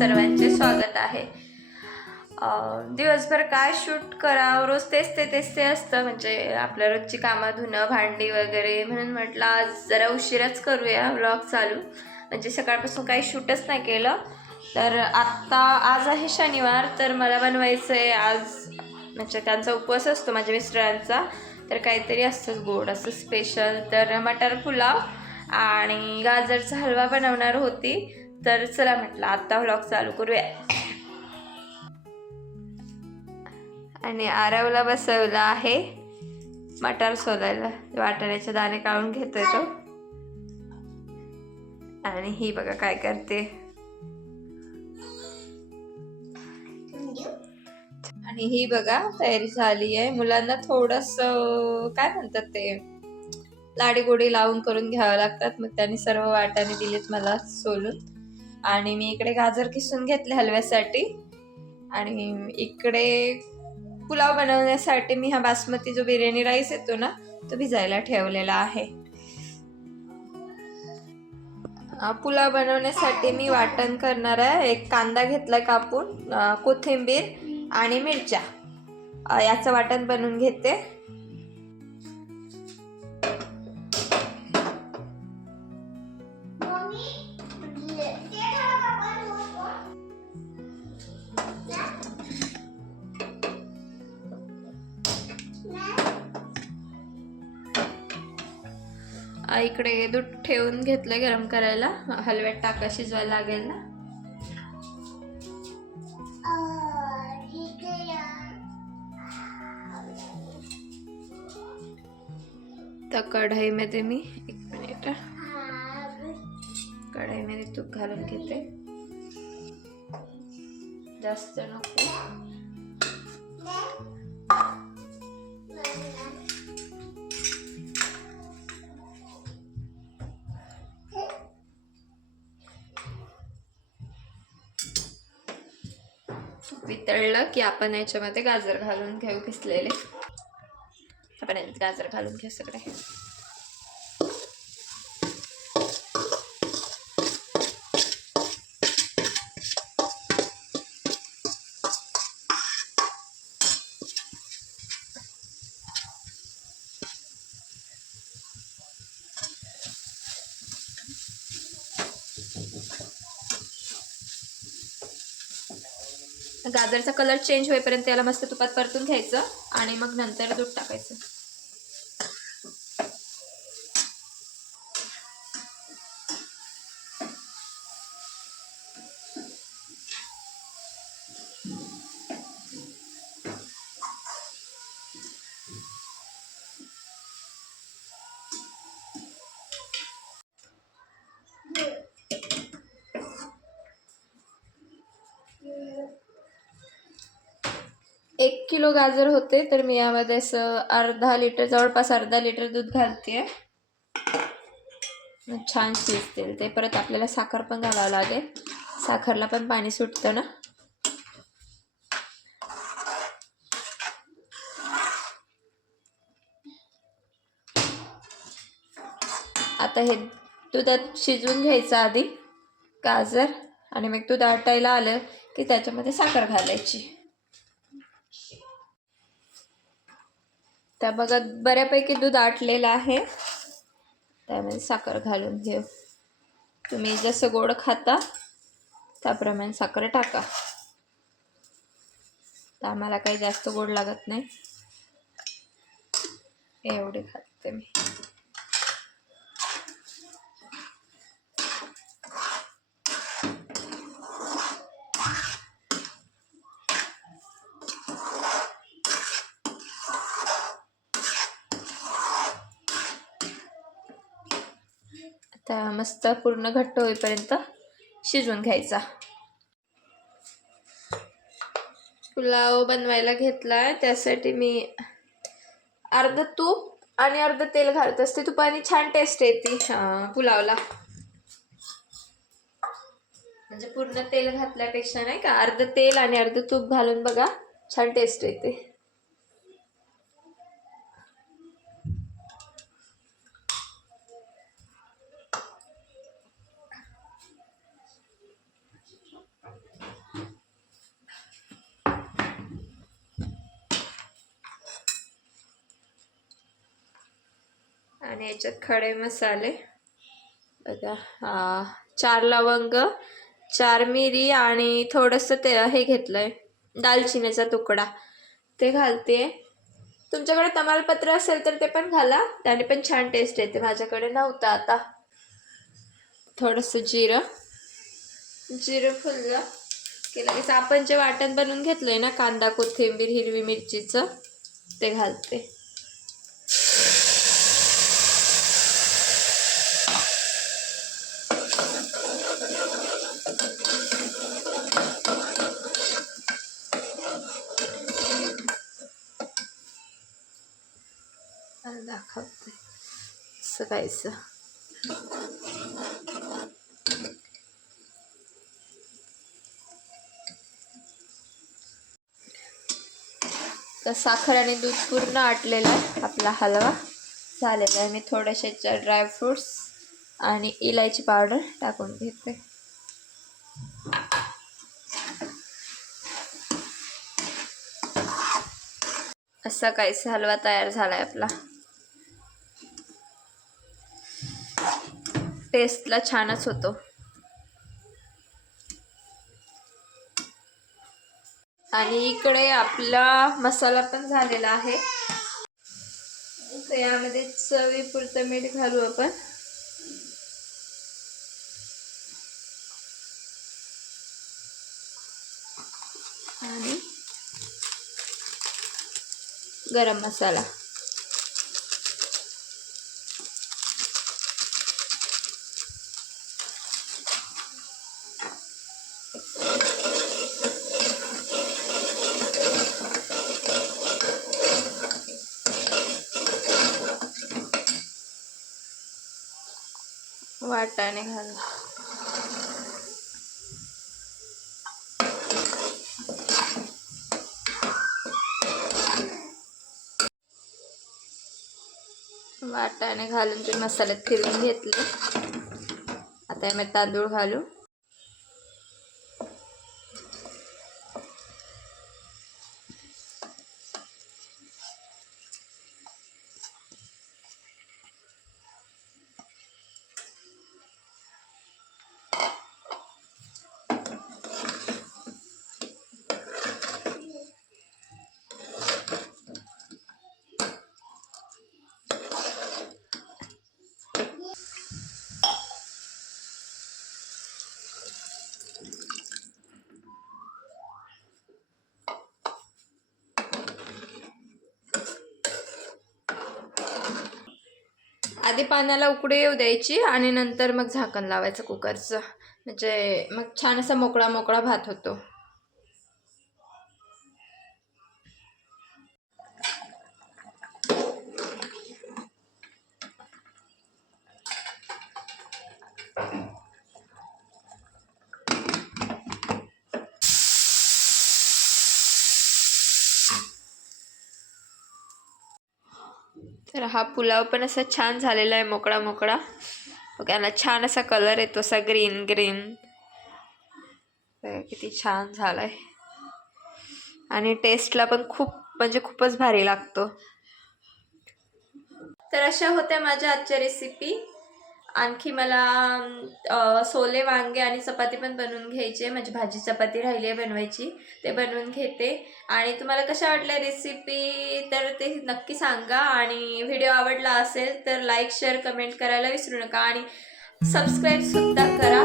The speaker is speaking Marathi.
सर्वांचे स्वागत आहे। दिवसभर काय शूट करावं, रोज तेच ते असतं, म्हणजे आपल्या रोजची कामं, धुणं भांडी वगैरे, म्हणून म्हटलं आज जरा उशिराच करूया व्लॉग चालू। म्हणजे सकाळपासून काही शूटच नाही केलं, तर आज आहे शनिवार, तर मला बनवायचं आहे आज, म्हणजे त्यांचा उपवास असतो माझ्या मिस्टरांचा, तर काहीतरी असतं गोड असं स्पेशल, तर मटार पुलाव आणि गाजरचा हलवा बनवणार होती। तर चला म्हटलं आता व्लॉग चालू करूया। आणि आरवला बसवला आहे मटार सोलायला, वाटाण्याचे दाणे काढून घेतोय तो, आणि ही बघा काय करते। आणि ही बघा तयारी झाली आहे। मुलांना थोडस काय म्हणतात ते, लाडी गोडी लावून करून घ्यावं लागतात, मग त्यांनी सर्व वाटाणे दिलेत मला सोलून, आणि मी इकडे गाजर किसून घेतले हलव्यासाठी, आणि इकडे पुलाव बनवण्यासाठी मी हा बासमती जो बिर्याणी राईस येतो ना, तो भिजायला ठेवलेला आहे। पुलाव बनवण्यासाठी मी वाटण करणार आहे। एक कांदा घेतलाय कापून, कोथिंबीर आणि मिरच्या, याचं वाटण बनवून घेते। इकडे दूध ठेवून घेतलंय गरम करायला, हलव्यात टाका शिजवायला लागेल ना। तर कढईमध्ये मी एक मिनिट, कढईमध्ये तूप घालून घेते, जास्त नको। वितळलं की आपण याच्यामध्ये गाजर घालून घेऊ किसलेले, आपण गाजर घालून घेऊ सगळे। गाजरचा कलर चेंज होईपर्यंत याला मस्त तुपात परतून घ्यायचं, आणि मग नंतर दूध टाकायचं। एक किलो गाजर होते, तर मी यामध्ये असं अर्धा लिटर, जवळपास अर्धा लिटर दूध घालते, छान शिजतील ते। परत आपल्याला साखर पण घालावं लागेल, साखरला पण पाणी सुटतं ना। आता हे दुधात शिजवून घ्यायचं आधी गाजर, आणि मग दूध आटायला आलं की त्याच्यामध्ये साखर घालायची। त्या बघा बऱ्यापैकी दूध आटलेलं आहे, त्यामध्ये साखर घालून घेऊ। तुम्ही जसं गोड खाता त्याप्रमाणे साखर टाका, तर आम्हाला काही जास्त गोड लागत नाही, एवढे घालते मी। आता मस्त पूर्ण घट्ट होईपर्यंत शिजवून घ्यायचा। पुलाव बनवायला घेतलाय, त्यासाठी मी अर्ध तूप आणि अर्ध तेल घालत असते। तुपाने छान टेस्ट येते पुलावला, म्हणजे पूर्ण तेल घातल्यापेक्षा नाही का, अर्ध तेल आणि अर्ध तूप घालून बघा, छान टेस्ट येते। आणि याच्यात खडे मसाले बघा, 4 लवंग, 4 मिरी आणि थोडंसं ते हे घेतलंय दालचिनीचा तुकडा, ते घालते. तुमच्याकडे तमालपत्र असेल तर ते पण घाला, त्याने पण छान टेस्ट येते. माझ्याकडे नव्हतं. आता थोडंसं जिरं फुललं की लगेच आपण जे वाटण बनवून घेतलंय ना, कांदा, कोथिंबीर, हिरवी मिरचीचं, ते घालते. दाखवते असं कायचं. तर साखर आणि दूध पूर्ण आटलेला आहे. आपला हलवा झालेला आहे. मी थोडेसे ड्रायफ्रुट्स आणि इलायची पावडर टाकून घेते. असा काहीसा हलवा तयार झालाय आपला. टेस्टला छानच होतो. आणि इकडे आपला मसाला पण झालेला आहे. तर यामध्ये चवीपुरतं मीठ घालू आपण. आणि गरम मसाला. वाटाणे घालू. वाटाणे घालून ते मसाल्यात फिरवून घेतले. आता यामध्ये तांदूळ घालू. आधी पाण्याला उकळी येऊ द्यायची आणि नंतर मग झाकण लावायचं कुकरचं. म्हणजे मग छान असा मोकळा मोकळा भात होतो. तर हा पुलाव पण असा छान झालेला आहे, मोकळा मोकळा. याला छान असा कलर येतो, असा ग्रीन ग्रीन. किती छान झालाय. आणि टेस्टला पण खूप म्हणजे खूपच भारी लागतो. तर अशा होत्या माझ्या आजच्या रेसिपी. आणखी मला सोले वांगे आणि चपाती पण बनवून घ्यायची आहे. म्हणजे भाजी चपाती राहिली आहे बनवायची, ते बनवून घेते. आणि तुम्हाला कशा वाटल्या रेसिपी तर ते नक्की सांगा. आणि व्हिडिओ आवडला असेल तर लाईक, शेअर, कमेंट करायला विसरू नका. आणि सबस्क्राईबसुद्धा करा.